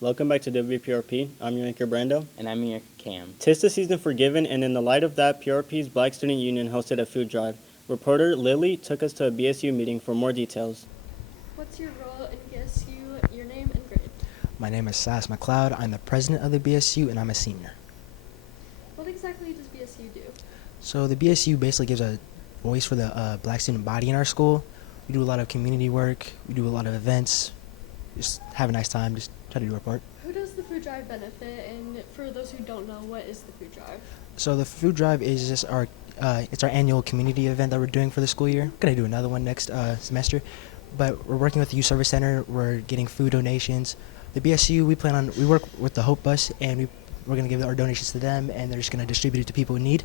Welcome back to WPRP. I'm your anchor, Brando. And I'm your Cam. Tis the season for giving, and in the light of that, PRP's Black Student Union hosted a food drive. Reporter Lily took us to a BSU meeting for more details. What's your role in BSU, your name and grade? My name is Sass McLeod. I'm the president of the BSU, and I'm a senior. What exactly does BSU do? So the BSU basically gives a voice for the black student body in our school. We do a lot of community work. We do a lot of events. Just have a nice time. Just try to do our part. Who does the food drive benefit? And for those who don't know, what is the food drive? So the food drive is just it's our annual community event that we're doing for the school year. We're gonna do another one next semester, but we're working with the Youth Service Center. We're getting food donations. The BSU, we work with the Hope Bus, and we're gonna give our donations to them, and they're just gonna distribute it to people in need.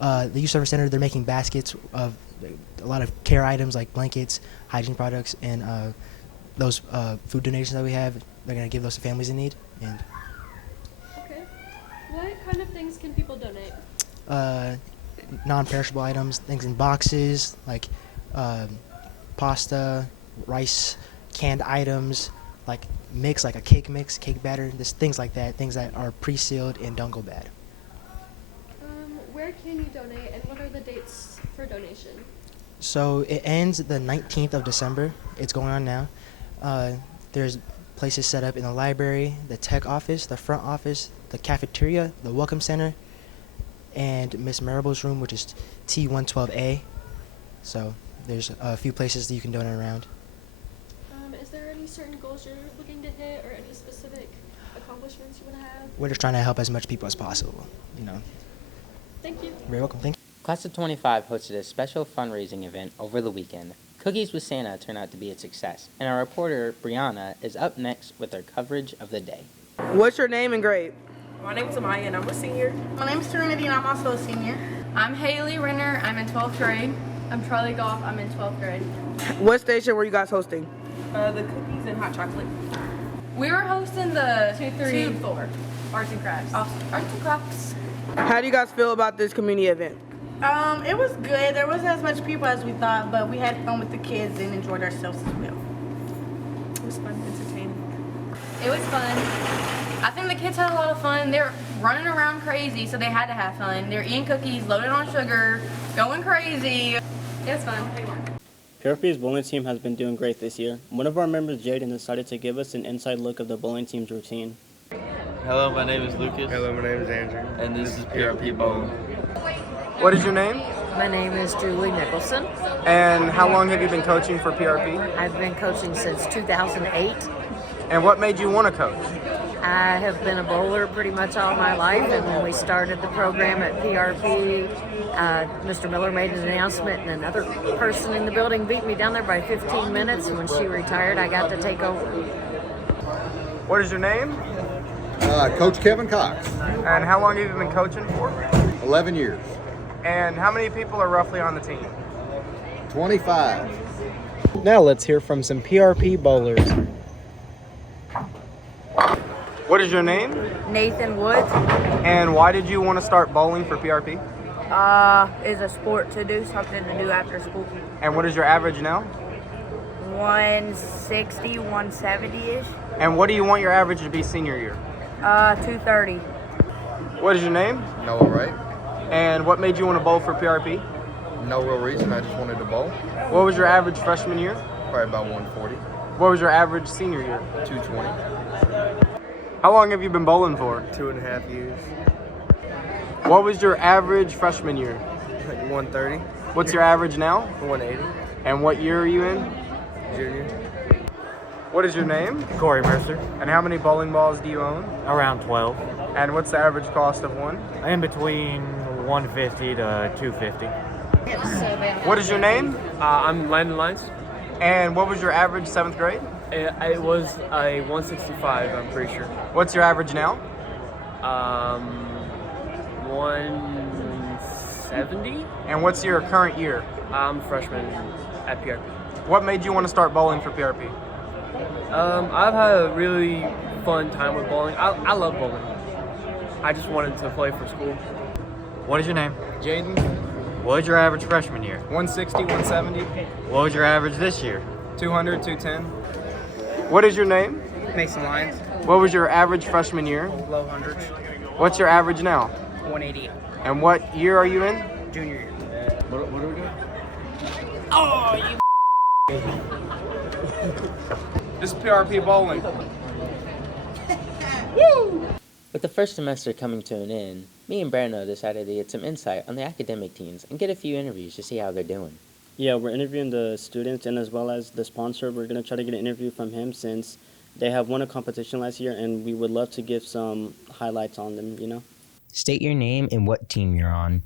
The Youth Service Center, they're making baskets of a lot of care items like blankets, hygiene products, and those food donations that we have, they're going to give those to families in need. And okay. What kind of things can people donate? Non-perishable items, things in boxes, like pasta, rice, canned items, like mix, like a cake mix, cake batter, just things like that, things that are pre-sealed and don't go bad. Where can you donate, and what are the dates for donation? So it ends the 19th of December. It's going on now. There's places set up in the library, the tech office, the front office, the cafeteria, the welcome center, and Miss Maribel's room, which is T112A. So there's a few places that you can donate around. Is there any certain goals you're looking to hit, or any specific accomplishments you want to have? We're just trying to help as much people as possible, Thank you. You're very welcome. Thank you. Class of 25 hosted a special fundraising event over the weekend. Cookies with Santa turned out to be a success, and our reporter, Brianna, is up next with our coverage of the day. What's your name and grade? My name's Amaya and I'm a senior. My name's Serenity and I'm also a senior. I'm Haley Renner, I'm in 12th grade. I'm Charlie Goff, I'm in 12th grade. What station were you guys hosting? The cookies and hot chocolate. We were hosting the 2, 3, 4 arts and crafts. Arts and crafts. How do you guys feel about this community event? It was good. There wasn't as much people as we thought, but we had fun with the kids and enjoyed ourselves as well. It was fun, entertaining. It was fun. I think the kids had a lot of fun. They're running around crazy, so they had to have fun. They're eating cookies, loaded on sugar, going crazy. It was fun. PRP's bowling team has been doing great this year. One of our members, Jaden, decided to give us an inside look of the bowling team's routine. Hello, my name is Lucas. Hello, my name is Andrew. And this is PRP Bowling. What is your name? My name is Julie Nicholson. And how long have you been coaching for PRP? I've been coaching since 2008. And what made you want to coach? I have been a bowler pretty much all my life, and when we started the program at PRP, Mr. Miller made an announcement, and another person in the building beat me down there by 15 minutes, and when she retired, I got to take over. What is your name? Coach Kevin Cox. And how long have you been coaching for? 11 years. And how many people are roughly on the team? 25. Now let's hear from some PRP bowlers. What is your name? Nathan Woods And why did you want to start bowling for PRP? is a sport to do, something to do after school. And what is your average now? 160, 170-ish. And what do you want your average to be senior year? 230. What is your name? Noah Wright. And what made you want to bowl for PRP? No real reason, I just wanted to bowl. What was your average freshman year? Probably about 140. What was your average senior year? 220. How long have you been bowling for? 2.5 years. What was your average freshman year? 130. What's your average now? 180. And what year are you in? Junior. What is your name? Corey Mercer. And how many bowling balls do you own? Around 12. And what's the average cost of one? In between 150 to 250. What is your name? I'm Landon Lyons. And what was your average 7th grade? It was a 165, I'm pretty sure. What's your average now? 170. And what's your current year? I'm a freshman at PRP. What made you want to start bowling for PRP? I've had a really fun time with bowling. I love bowling. I just wanted to play for school. What is your name? Jaden. What was your average freshman year? 160, 170. What was your average this year? 200, 210. What is your name? Mason Lyons. What was your average freshman year? Low hundreds. What's your average now? 180. And what year are you in? Junior year. What are we doing? Oh, you. This is PRP bowling. With the first semester coming to an end, me and Brando decided to get some insight on the academic teams and get a few interviews to see how they're doing. Yeah, we're interviewing the students and as well as the sponsor. We're going to try to get an interview from him since they have won a competition last year, and we would love to give some highlights on them, you know? State your name and what team you're on.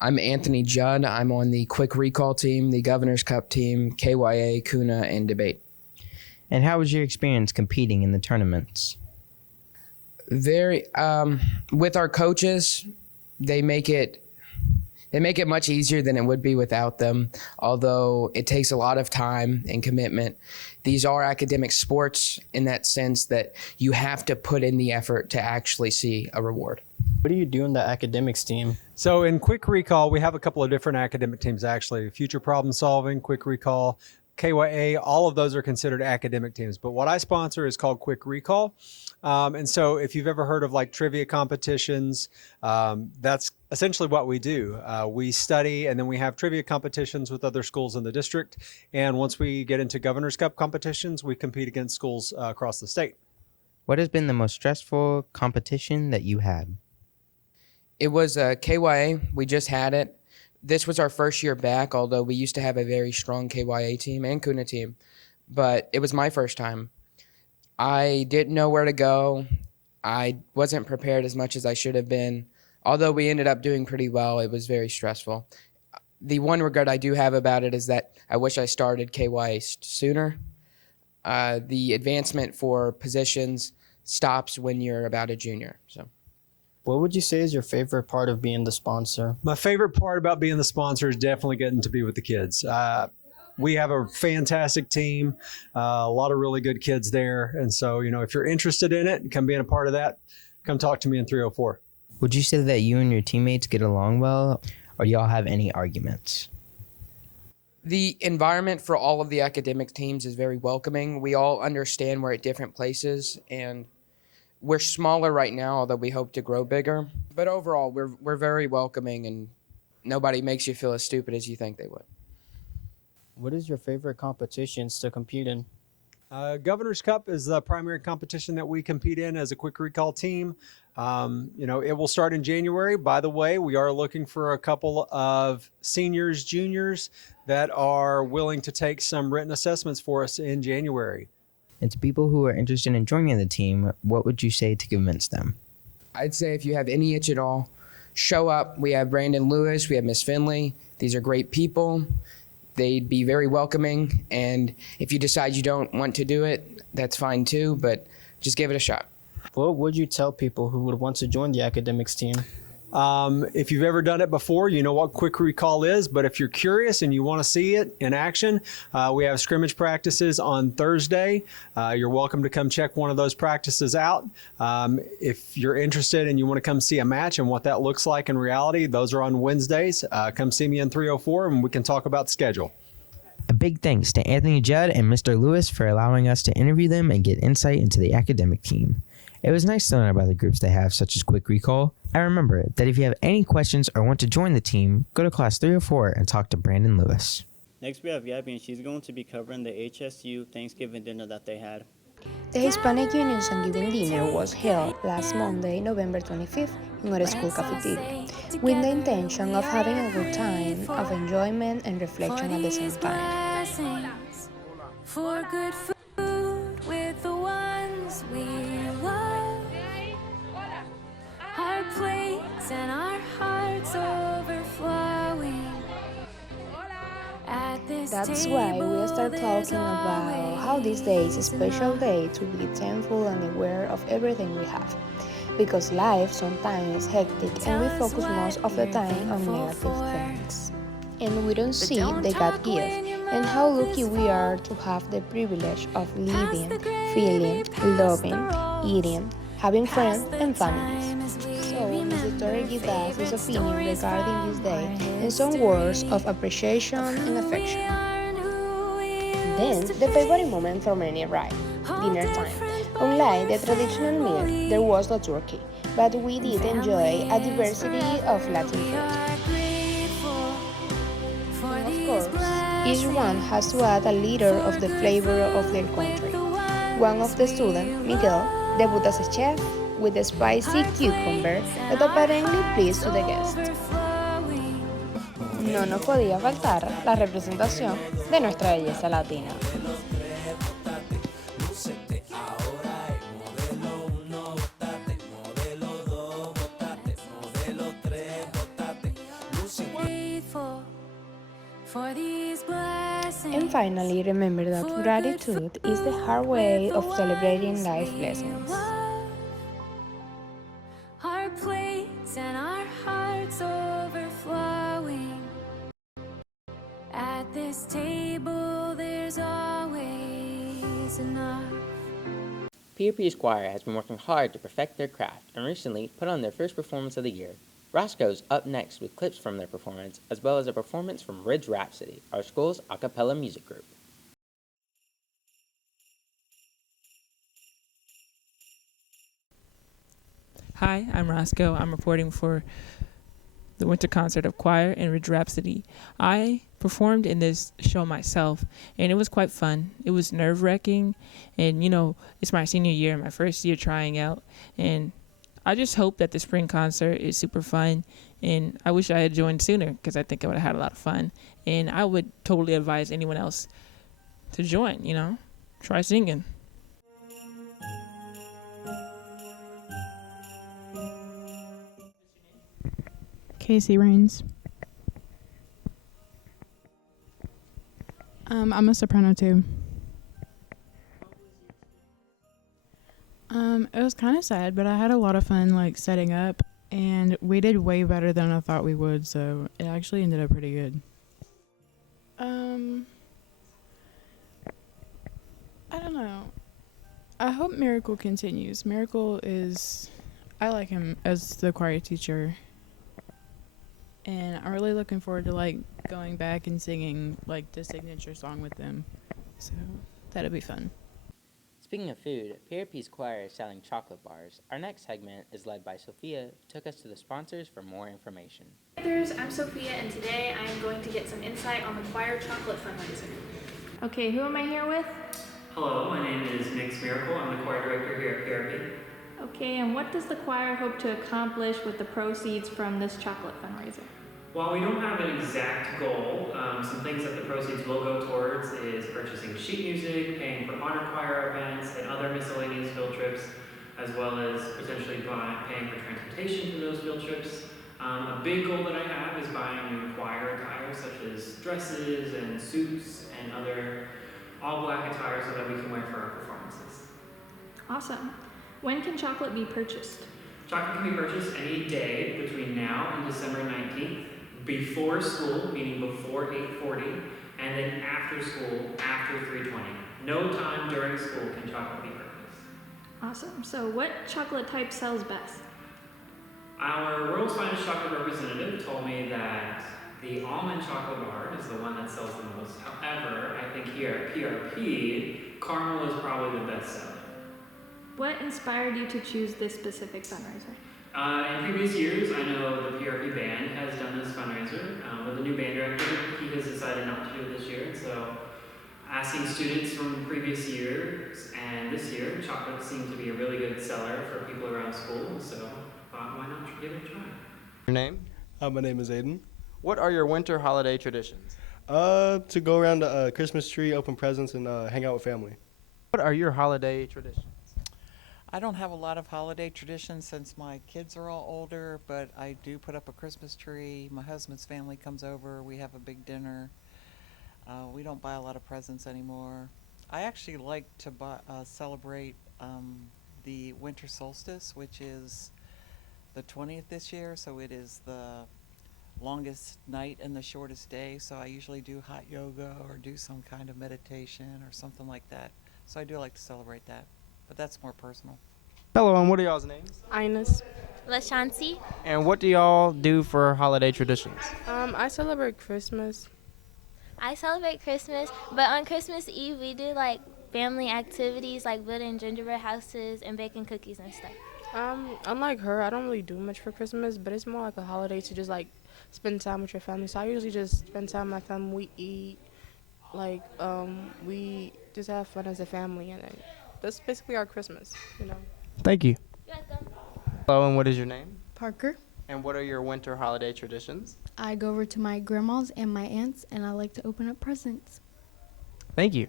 I'm Anthony Judd. I'm on the Quick Recall team, the Governor's Cup team, KYA, Kuna, and Debate. And how was your experience competing in the tournaments? Very, with our coaches, they make it much easier than it would be without them, although it takes a lot of time and commitment. These are academic sports in that sense that you have to put in the effort to actually see a reward. What do you do in the academics team? So in Quick Recall, we have a couple of different academic teams actually. Future Problem Solving, Quick Recall, KYA, all of those are considered academic teams. But what I sponsor is called Quick Recall. And so if you've ever heard of like trivia competitions, that's essentially what we do. We study and then we have trivia competitions with other schools in the district. And once we get into Governor's Cup competitions, we compete against schools across the state. What has been the most stressful competition that you had? It was KYA. We just had it. This was our first year back, although we used to have a very strong KYA team and Kuna team. But it was my first time. I didn't know where to go. I wasn't prepared as much as I should have been. Although we ended up doing pretty well, it was very stressful. The one regret I do have about it is that I wish I started KYA sooner. The advancement for positions stops when you're about a junior. So. What would you say is your favorite part of being the sponsor? My favorite part about being the sponsor is definitely getting to be with the kids. We have a fantastic team, a lot of really good kids there. And so, you know, if you're interested in it and come being a part of that, come talk to me in 304. Would you say that you and your teammates get along well, or do y'all have any arguments? The environment for all of the academic teams is very welcoming. We all understand we're at different places, and we're smaller right now, although we hope to grow bigger. But overall, we're very welcoming, and nobody makes you feel as stupid as you think they would. What is your favorite competitions to compete in? Governor's Cup is the primary competition that we compete in as a Quick Recall team. You know, it will start in January. By the way, we are looking for a couple of seniors, juniors that are willing to take some written assessments for us in January. And to people who are interested in joining the team, what would you say to convince them? I'd say if you have any itch at all, show up. We have Brandon Lewis, we have Miss Finley. These are great people. They'd be very welcoming, and if you decide you don't want to do it, that's fine too, but just give it a shot. What would you tell people who would want to join the academics team? If you've ever done it before, you know what Quick Recall is, but if you're curious and you want to see it in action, we have scrimmage practices on Thursday. You're welcome to come check one of those practices out. If you're interested and you want to come see a match and what that looks like in reality, those are on Wednesdays. Come see me in 304 and we can talk about the schedule. A big thanks to Anthony Judd and Mr. Lewis for allowing us to interview them and get insight into the academic team. It was nice to learn about the groups they have, such as Quick Recall. And remember that if you have any questions or want to join the team, go to class 304 and talk to Brandon Lewis. Next we have Gabby, and she's going to be covering the HSU Thanksgiving dinner that they had. The Hispanic Union Thanksgiving dinner was held last Monday, November 25th, in our school cafeteria, with the intention of having a good time of enjoyment and reflection at the same time. For good food with the ones we love, our plates and our hearts overflowing. That's why we start talking about how this day is a special day to be thankful and aware of everything we have. Because life sometimes is hectic and we focus most of the time on negative things. And we don't see the God gift and how lucky we are to have the privilege of living, feeling, loving, eating, having friends and families. So, Mr. Torre gives us his opinion regarding this day and some words of appreciation and affection. Then, the favorite moment for many arrived, dinner time. Unlike the traditional meal, there was no turkey, but we did enjoy a diversity of Latin food. And of course, each one has to add a little of the flavor of their country. One of the students, Miguel, debuted as a chef with a spicy cucumber that apparently pleased to the guests. No nos podía faltar la representación de nuestra belleza latina. And finally, remember that gratitude is the hard way of celebrating life blessings. Our plates and our hearts overflowing. At this table, there's always enough. PRP's choir has been working hard to perfect their craft and recently put on their first performance of the year. Roscoe's up next with clips from their performance, as well as a performance from Ridge Rhapsody, our school's a cappella music group. Hi, I'm Roscoe. I'm reporting for the Winter Concert of Choir and Ridge Rhapsody. I performed in this show myself, and it was quite fun. It was nerve-wracking, and it's my senior year, my first year trying out, and I just hope that the spring concert is super fun, and I wish I had joined sooner because I think I would have had a lot of fun, and I would totally advise anyone else to join, try singing. Casey Rains. I'm a soprano too. It was kind of sad, but I had a lot of fun setting up, and we did way better than I thought we would, so it actually ended up pretty good. I don't know. I hope Miracle continues. I like him as the choir teacher, and I'm really looking forward to going back and singing the signature song with them, so that'll be fun. Speaking of food, PRP's choir is selling chocolate bars. Our next segment is led by Sophia, who took us to the sponsors for more information. Hey there, I'm Sophia, and today I am going to get some insight on the choir chocolate fundraiser. Okay, who am I here with? Hello, my name is Nick Miracle. I'm the choir director here at PRP. Okay, and what does the choir hope to accomplish with the proceeds from this chocolate fundraiser? While we don't have an exact goal, some things that the proceeds will go towards is purchasing sheet music, paying for honor choir events, and other miscellaneous field trips, as well as potentially paying for transportation to those field trips. A big goal that I have is buying new choir attire, such as dresses and suits and other all-black attire so that we can wear for our performances. Awesome. When can chocolate be purchased? Chocolate can be purchased any day between now and December 19th. Before school, meaning before 8:40, and then after school, after 3:20. No time during school can chocolate be purchased. Awesome. So what chocolate type sells best? Our world's finest chocolate representative told me that the almond chocolate bar is the one that sells the most. However, I think here at PRP, caramel is probably the best seller. What inspired you to choose this specific fundraiser? In previous years, I know the PRP band has done this fundraiser. With the new band director, he has decided not to do it this year. So, asking students from previous years and this year, chocolate seemed to be a really good seller for people around school. So, thought, why not give it a try? Your name? My name is Aiden. What are your winter holiday traditions? To go around the Christmas tree, open presents, and hang out with family. What are your holiday traditions? I don't have a lot of holiday traditions since my kids are all older, but I do put up a Christmas tree. My husband's family comes over. We have a big dinner. We don't buy a lot of presents anymore. I actually like to celebrate the winter solstice, which is the 20th this year, so it is the longest night and the shortest day. So I usually do hot yoga or do some kind of meditation or something like that. So I do like to celebrate that. But that's more personal. Hello, and what are y'all's names? Ines. LaShanti. And what do y'all do for holiday traditions? I celebrate Christmas. I celebrate Christmas, but on Christmas Eve we do like family activities like building gingerbread houses and baking cookies and stuff. Unlike her, I don't really do much for Christmas, but it's more like a holiday to just like spend time with your family. So I usually just spend time with my family. We eat, like we just have fun as a family, and then that's basically our Christmas, you know. Thank you. You're welcome. Hello, and what is your name? Parker. And what are your winter holiday traditions? I go over to my grandma's and my aunt's, and I like to open up presents. Thank you.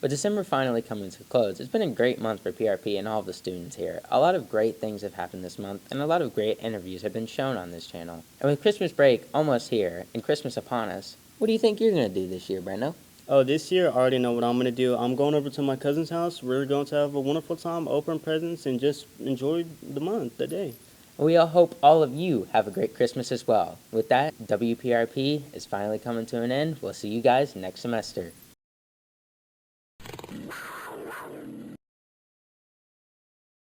With December finally coming to a close, it's been a great month for PRP and all of the students here. A lot of great things have happened this month, and a lot of great interviews have been shown on this channel. And with Christmas break almost here and Christmas upon us, what do you think you're going to do this year, Brendo? Oh, this year I already know what I'm going to do. I'm going over to my cousin's house. We're going to have a wonderful time, open presents, and just enjoy the month, the day. We all hope all of you have a great Christmas as well. With that, WPRP is finally coming to an end. We'll see you guys next semester.